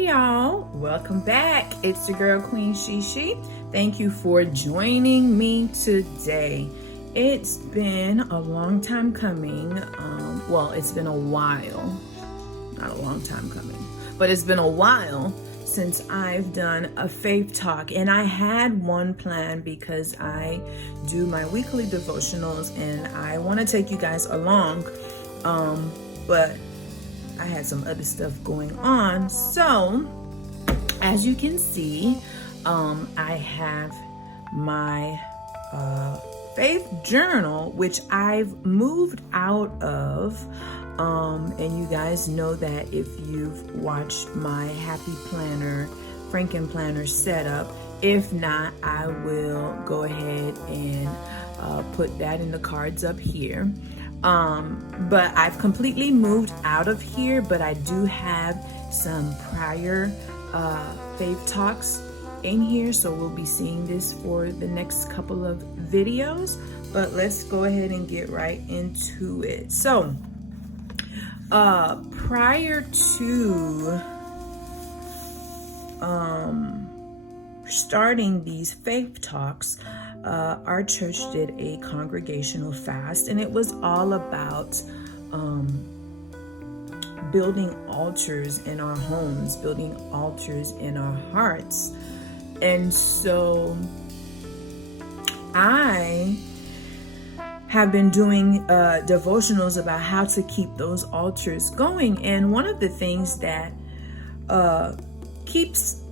Hey y'all, welcome back. It's your girl Queen Shishi. Thank you for joining me today. It's been a long time coming. It's been a while. Not a long time coming, but it's been a while since I've done a faith talk, and I had one plan because I do my weekly devotionals and I want to take you guys along, but I had some other stuff going on. So as you can see, I have my faith journal, which I've moved out of. And you guys know that if you've watched my Happy Planner, Franken Planner setup. If not, I will go ahead and put that in the cards up here. But I've completely moved out of here, but I do have some prior faith talks in here, so we'll be seeing this for the next couple of videos. But let's go ahead and get right into it. So prior to starting these faith talks, our church did a congregational fast, and it was all about building altars in our homes, building altars in our hearts. And so I have been doing devotionals about how to keep those altars going. And one of the things that keeps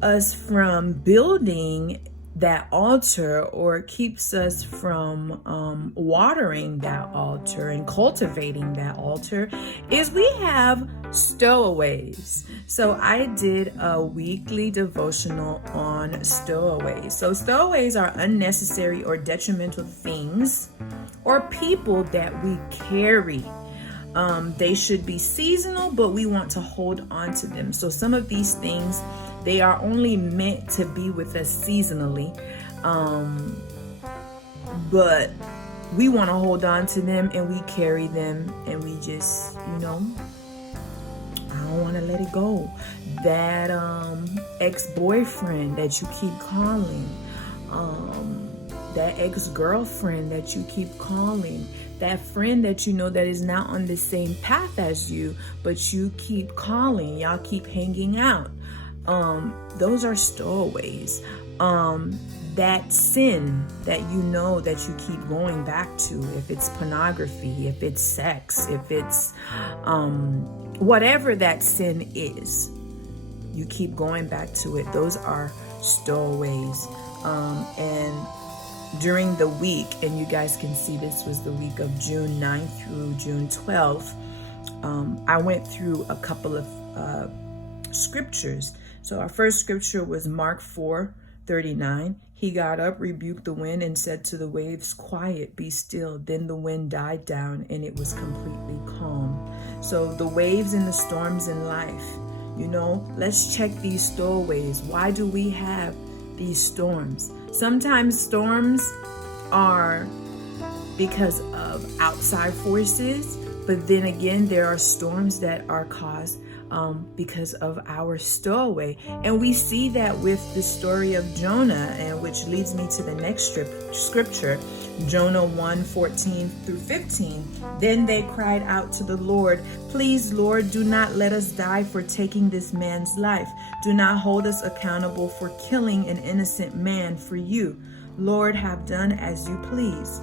us from building that altar, or keeps us from watering that altar and cultivating that altar, is we have stowaways. So I did a weekly devotional on stowaways. So stowaways are unnecessary or detrimental things or people that we carry. They should be seasonal, but we want to hold on to them. So some of these things, they are only meant to be with us seasonally, but we want to hold on to them and we carry them, and we just, I don't want to let it go. That ex-boyfriend that you keep calling, that ex-girlfriend that you keep calling, that friend that you know that is not on the same path as you, but you keep calling, y'all keep hanging out. Those are stowaways. That sin that you know that you keep going back to, if it's pornography, if it's sex, if it's whatever that sin is, you keep going back to it. Those are stowaways. And during the week, and you guys can see this was the week of June 9th through June 12th, I went through a couple of scriptures. So our first scripture was Mark 4:39. He got up, rebuked the wind, and said to the waves, "Quiet, be still." Then the wind died down and it was completely calm. So the waves and the storms in life, let's check these stowaways. Why do we have these storms? Sometimes storms are because of outside forces, but then again, there are storms that are caused because of our stowaway. And we see that with the story of Jonah, and which leads me to the next scripture, Jonah 1:14 through 15. Then they cried out to the Lord, "Please, Lord, do not let us die for taking this man's life. Do not hold us accountable for killing an innocent man for you. Lord, have done as you please."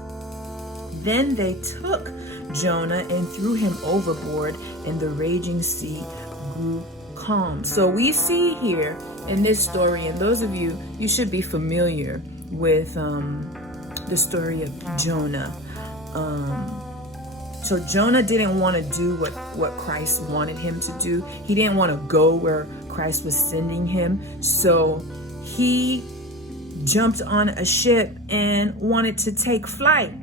Then they took Jonah and threw him overboard, and the raging sea grew calm. So we see here in this story, and those of you should be familiar with the story of Jonah. So Jonah didn't want to do what Christ wanted him to do. He didn't want to go where Christ was sending him. So he jumped on a ship and wanted to take flight.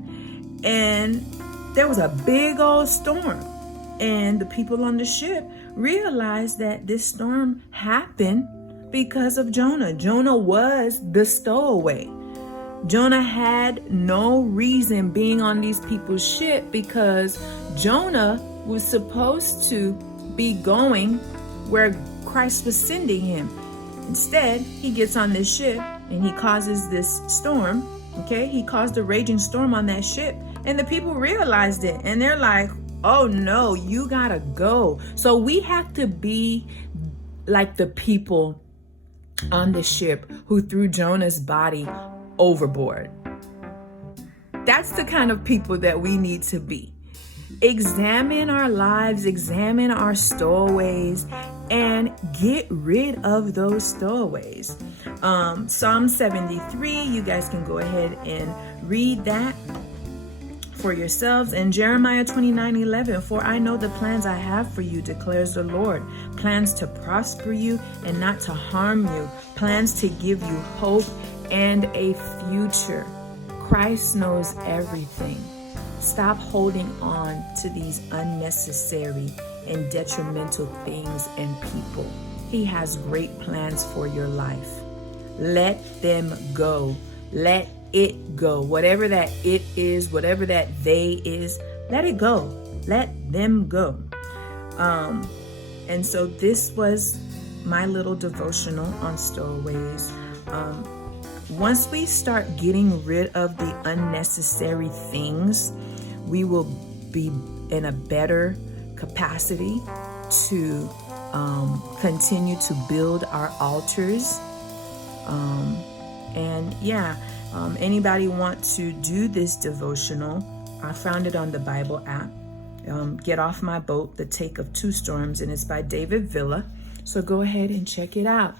And there was a big old storm. And the people on the ship realized that this storm happened because of Jonah. Jonah was the stowaway. Jonah had no reason being on these people's ship, because Jonah was supposed to be going where Christ was sending him. Instead, he gets on this ship and he causes this storm. Okay, he caused a raging storm on that ship, and the people realized it, and they're like, oh no, you gotta go. So we have to be like the people on the ship who threw Jonah's body overboard. That's the kind of people that we need to be. Examine our lives, examine our stowaways, and get rid of those stowaways. Psalm 73, you guys can go ahead and read that for yourselves. And Jeremiah 29:11, for I know the plans I have for you, declares the Lord, plans to prosper you and not to harm you, plans to give you hope and a future. Christ knows everything. Stop holding on to these unnecessary and detrimental things and people. He has great plans for your life. Let them go. Let it go. Whatever that it is, whatever that they is, let it go. Let them go. And so this was my little devotional on stowaways. Once we start getting rid of the unnecessary things, we will be in a better capacity to continue to build our altars. Anybody want to do this devotional? I found it on the Bible app. Get Off My Boat, The Take of Two Storms, and it's by David Villa. So go ahead and check it out.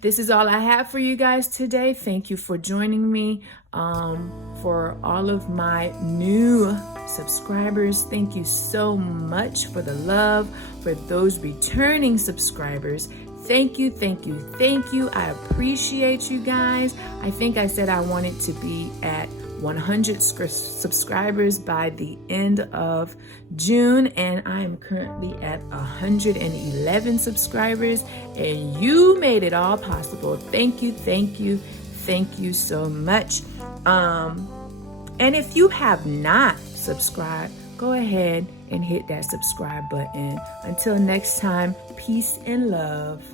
This is all I have for you guys today. Thank you for joining me. For all of my new subscribers, thank you so much for the love. For those returning subscribers, thank you, thank you, thank you. I appreciate you guys. I think I said I wanted to be at 100 subscribers by the end of June, and I am currently at 111 subscribers, and you made it all possible. Thank you, thank you, thank you so much. And if you have not subscribed, go ahead and hit that subscribe button. Until next time, peace and love.